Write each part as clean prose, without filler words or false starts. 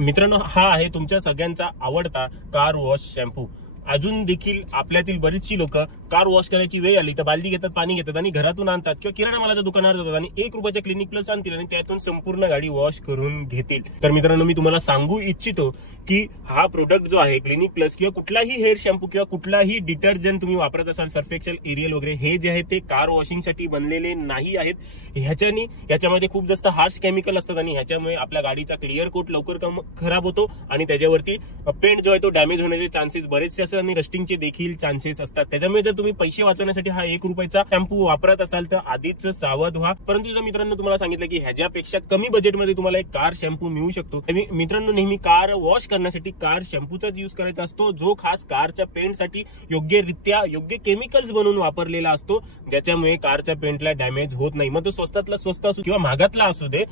मित्रांनो, हा आहे तुमच्या सगळ्यांचा आवडता कार वॉश शॅम्पू। अजून देखील आपल्यातील बरीचशी लोक कार वॉश करायची वेळ आली तर बालदी घेतात, पाणी घेतात आणि घरातून आणतात किंवा किराणा मालाच्या दुकानावर जातात आणि 1 रुपयाच्या क्लिनिक प्लस आणतील आणि त्यातून संपूर्ण गाडी वॉश करून घेतील। तर मित्रांनो, मी तुम्हाला सांगू इच्छितो की हा प्रोडक्ट जो आहे क्लिनिक प्लस किंवा कुठलाही हेअर शॅम्पू किंवा कुठलाही डिटर्जंट तुम्ही वापरत असाल, सर्फ एक्सेल, एरियल वगैरे, हे जे आहे ते कार वॉशिंगसाठी बनलेले नाही आहेत। ह्याच्यामध्ये खूप जास्त हार्श केमिकल असतात आणि ह्याच्यामुळे आपल्या गाडीचा क्लिअर कोट लवकर खराब होतो आणि त्याच्यावरती पेंट जो आहे तो डॅमेज होण्याचे चान्सेस बरेचसे असतात आणि रस्टिंगचे देखील चान्सेस असतात। त्याच्यामुळे जर तुम्ही पैसे वाचवण्यासाठी हा 1 रुपयाचा शॅम्पू वापरत असाल तर आधीच सावध व्हा। परंतु जर मित्रांनो तुम्हाला सांगितलं की ह्याच्यापेक्षा कमी बजेटमध्ये तुम्हाला एक कार शॅम्पू मिळू शकतो, मित्रांनो नेहमी कार वॉश करण्यासाठी कार शॅम्पूचाच यूज करायचा असतो, जो खास कारच्या पेंटसाठी योग्य केमिकल्स बनवून वापरलेला असतो, ज्याच्यामुळे कारच्या पेंटला डॅमेज होत नाही। मग तो स्वस्तातला स्वस्त असो किंवा महागातला असू दे,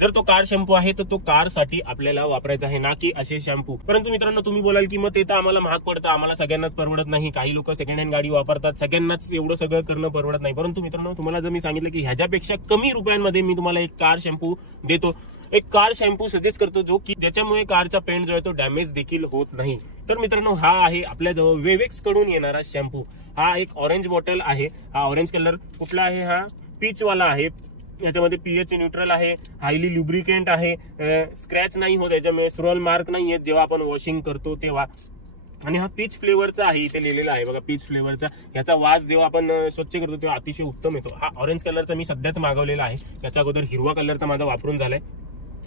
जर तो कार शॅम्पू आहे तर तो कारसाठी आपल्याला वापरायचा आहे, ना की असे शॅम्पू। परंतु मित्रांनो तुम्ही बोलाल की मग ते तर आम्हाला महाग पडतं, आम्हाला सगळ्यांनाच परवडत नाही, काही लोक सेकंड हँड गाडी वापरतात, सगळ्यांनाच एवढं सगळं करणं परवडत नाही। परंतु मित्रांनो तुम्हाला जर मी सांगितलं की ह्याच्यापेक्षा कमी रुपयांमध्ये मी तुम्हाला एक कार शॅम्पू देतो, एक कार शॅम्पू सजेस्ट करतो, जो की ज्याच्यामुळे कारचा पेंट जो आहे तो डॅमेज देखील होत नाही। तर मित्रांनो हा आहे आपल्याजवळ वेवेक्स कडून येणारा शॅम्पू। हा एक ऑरेंज बॉटल आहे, हा ऑरेंज कलर कुठला आहे, हा पीच वाला आहे, याच्यामध्ये पीएच न्यूट्रल आहे, हायली लुब्रिकेंट आहे, स्क्रॅच नाही होत, याच्यामुळे स्क्रॉल मार्क नाही आहेत जेव्हा आपण वॉशिंग करतो तेव्हा, आणि हा पीच फ्लेवरचा आहे, इथे लिहिलेला आहे बघा पीच फ्लेवरचा। याचा वास जेव्हा आपण स्वच्छ करतो तेव्हा अतिशय उत्तम येतो। हा ऑरेंज कलरचा मी सध्याच मागवलेला आहे, याच्या अगोदर हिरवा कलरचा माझा वापरून झालाय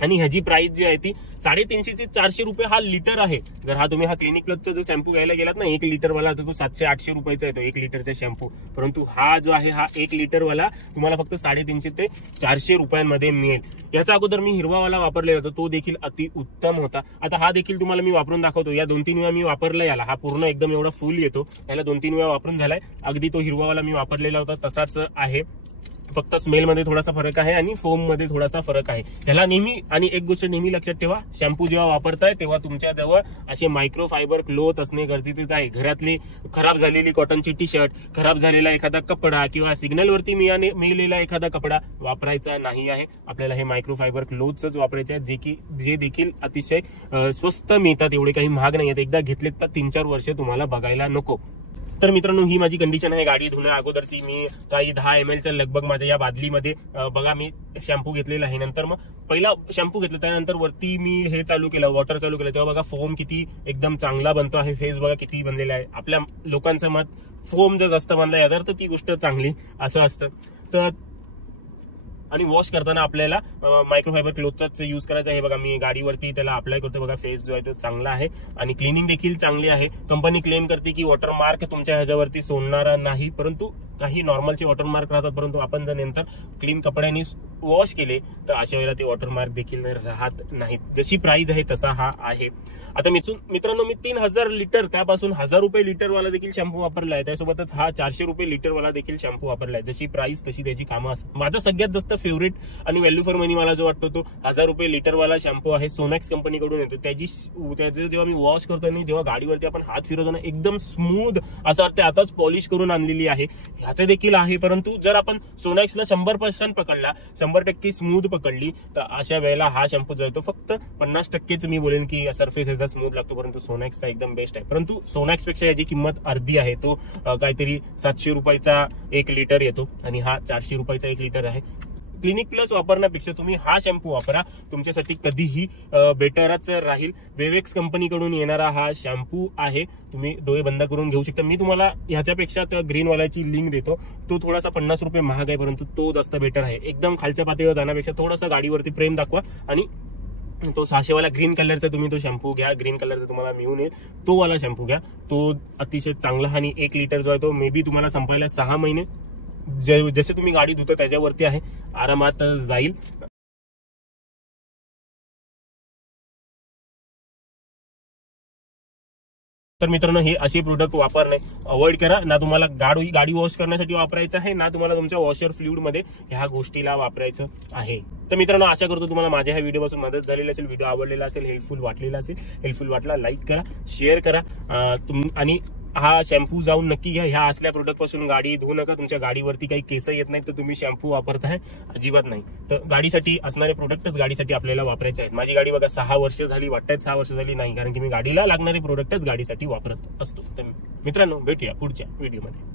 आणि ह्याची प्राइस जी आहे ती 350 ते 400 रुपये हा लिटर आहे। जर हा तुम्ही क्लिनिक प्लसचा जो शॅम्पू घ्यायला गेलात ना 1 लिटर वाला, तर तो 700-800 रुपयाचा येतो 1 लिटरचा शॅम्पू। परंतु हा जो आहे हा 1 लिटर वाला तुम्हाला फक्त 350 ते 400 रुपयांमध्ये मिळेल। याचा अगोदर मी हिरवा वाला वापरलेला होता, तो देखील अति उत्तम होता। आता हा देखील तुम्हाला मी वापरून दाखवतो। या 2-3 वेळा मी वापरला याला, हा पूर्ण एकदम एवढा फुल येतो, याला 2-3 वेळा वापरून झालाय। अगदी तो हिरवा वाला मी वापरलेला होता तसाच आहे, फक्त स्मेल मध्ये थोडासा फरक आहे आणि फोम मध्ये थोडासा फरक आहे। याला नेहमी आणि एक गोष्ट नेहमी लक्षात ठेवा, शॅम्पू जेव्हा वापरताय तेव्हा तुमच्या जवळ असे मायक्रोफायबर क्लोथ असणे गरजेचेच आहे। घरातली खराब झालेली कॉटनची टी शर्ट, खराब झालेला एखादा कपडा किंवा सिग्नल वरती मिळालेला एखादा कपडा वापरायचा नाही आहे। आपल्याला हे मायक्रोफायबर क्लोथच वापरायचे आहेत, जे देखील अतिशय स्वस्त मिळतात, एवढे काही महाग नाही आहेत। एकदा घेतलेत तर 3-4 वर्ष तुम्हाला बघायला नको। तर मित्रांनो ही माझी कंडिशन आहे गाडी धुण्या अगोदरची। मी काही 10 ml चा लगभग माझ्या या बादलीमध्ये बघा मी शॅम्पू घेतलेला आहे। नंतर मग पहिला शॅम्पू घेतला, त्यानंतर वरती मी हे चालू केलं, वॉटर चालू केलं, तेव्हा बघा फोम किती एकदम चांगला बनतो आहे, फेस बघा किती बनलेला आहे। आपल्या लोकांचं मत फोम जर जास्त बनला यार तर ती गोष्ट चांगली असं असतं। तर आणि वॉश करताना आपल्याला मायक्रोफायबर क्लोथचाच यूज करायचा आहे। बघा मी गाडीवरती त्याला अप्लाय करतो, बघा फेस जो आहे तो चांगला आहे आणि क्लिनिंग देखील चांगली आहे। कंपनी क्लेम करते की वॉटरमार्क तुमच्या ह्याच्यावरती सोडणारा नाही, परंतु काही नॉर्मलचे वॉटरमार्क राहतात, परंतु आपण जर नंतर क्लीन कपड्यांनी वॉश केले तर अशा वेळेला ते वॉटरमार्क देखील राहत नाहीत। जशी प्राइस आहे तसा हा आहे। आता मित्रांनो मी 3000 लिटर त्यापासून 1000 रुपये लिटर वाला देखील शॅम्पू वापरला आहे, त्यासोबतच हा 400 रुपये लिटर वाला देखील शॅम्पू वापरला आहे। जशी प्राइस तशी त्याची कामं असतात। माझा सगळ्यात जास्त फेवरेट आणि व्हॅल्यू फॉर मनी मला जो वाटतो तो 1000 रुपये लिटर वाला शॅम्पू आहे, सोनॅक्स कंपनीकडून येतो। त्याचे जेव्हा मी वॉश करतो आणि जेव्हा गाडीवरती आपण हात फिरवतो ना एकदम स्मूथ असं वाटतं, आताच पॉलिश करून आणलेली आहे। ह्याचे देखील आहे, परंतु जर आपण सोनॅक्सला 100% पकडला, 100% स्मूथ पकडली, तर अशा वेळेला हा शॅम्पू जो आहे तो फक्त 50%च मी बोलेन की सरफेस याचा स्मूथ लागतो, परंतु सोनॅक्सचा एकदम बेस्ट आहे। परंतु सोनॅक्स पेक्षा याची किंमत अर्धी आहे, तो काहीतरी 700 रुपयाचा 1 लिटर येतो आणि हा 400 रुपयाचा 1 लिटर आहे। क्लिनिक प्लस वापरण्यापेक्षा तुम्ही हा शॅम्पू वापरा, तुमच्यासाठी कधीही बेटरच राहील। वेवेक्स कंपनीकडून येणारा हा शॅम्पू आहे, तुम्ही डोळे बंद करून घेऊ शकता। मी तुम्हाला ह्याच्यापेक्षा त्या ग्रीन वाल्याची लिंक देतो, तो थोडासा 50 रुपये महाग आहे, परंतु तो जास्त बेटर आहे। एकदम खालच्या पातळीवर जाण्यापेक्षा थोडासा गाडीवरती प्रेम दाखवा आणि तो 600 वाला ग्रीन कलरचा तुम्ही तो शॅम्पू घ्या, ग्रीन कलरचा तुम्हाला मिळून येईल, तो वाला शॅम्पू घ्या, तो अतिशय चांगला आणि 1 लिटर जो आहे तो मे बी तुम्हाला संपायला 6 महिने जसे तुम्ही गाडी धुता त्याच्यावरती आहे, आरामात जाईल। तर मित्रांनो हे असे प्रोडक्ट वापरणे अवॉइड करा, ना तुम्हाला गाडी वॉश करण्यासाठी वापरायचं आहे, ना तुम्हाला तुमच्या वॉशर फ्लुइड मध्ये ह्या गोष्टीला वापरायचं आहे। तर मित्रांनो आशा करतो तुम्हाला माझ्या ह्या व्हिडिओपासून मदत झालेली असेल, व्हिडिओ आवडलेला असेल, हेल्पफुल वाटलेला असेल, हेल्पफुल वाटला लाईक करा, शेअर करा आणि हा शॅम्पू जाऊन नक्की घ्या. ह्या असल्या प्रोडक्ट पासून गाडी धुवू नका. तुमच्या गाडीवरती काही केस येत नाही तर तुम्ही शॅम्पू वापरताय अजिबात नाही. तर गाडीसाठी असणारे प्रोडक्टच गाडीसाठी आपल्याला वापरायचे आहेत. माझी गाडी बघा 6 वर्ष झाली, वाटतात 6 वर्ष झाली नाही, कारण की मी गाडीला लागणारे प्रोडक्टच गाडीसाठी वापरत असतो. तर मित्रांनो भेटूया पुढच्या व्हिडिओमध्ये.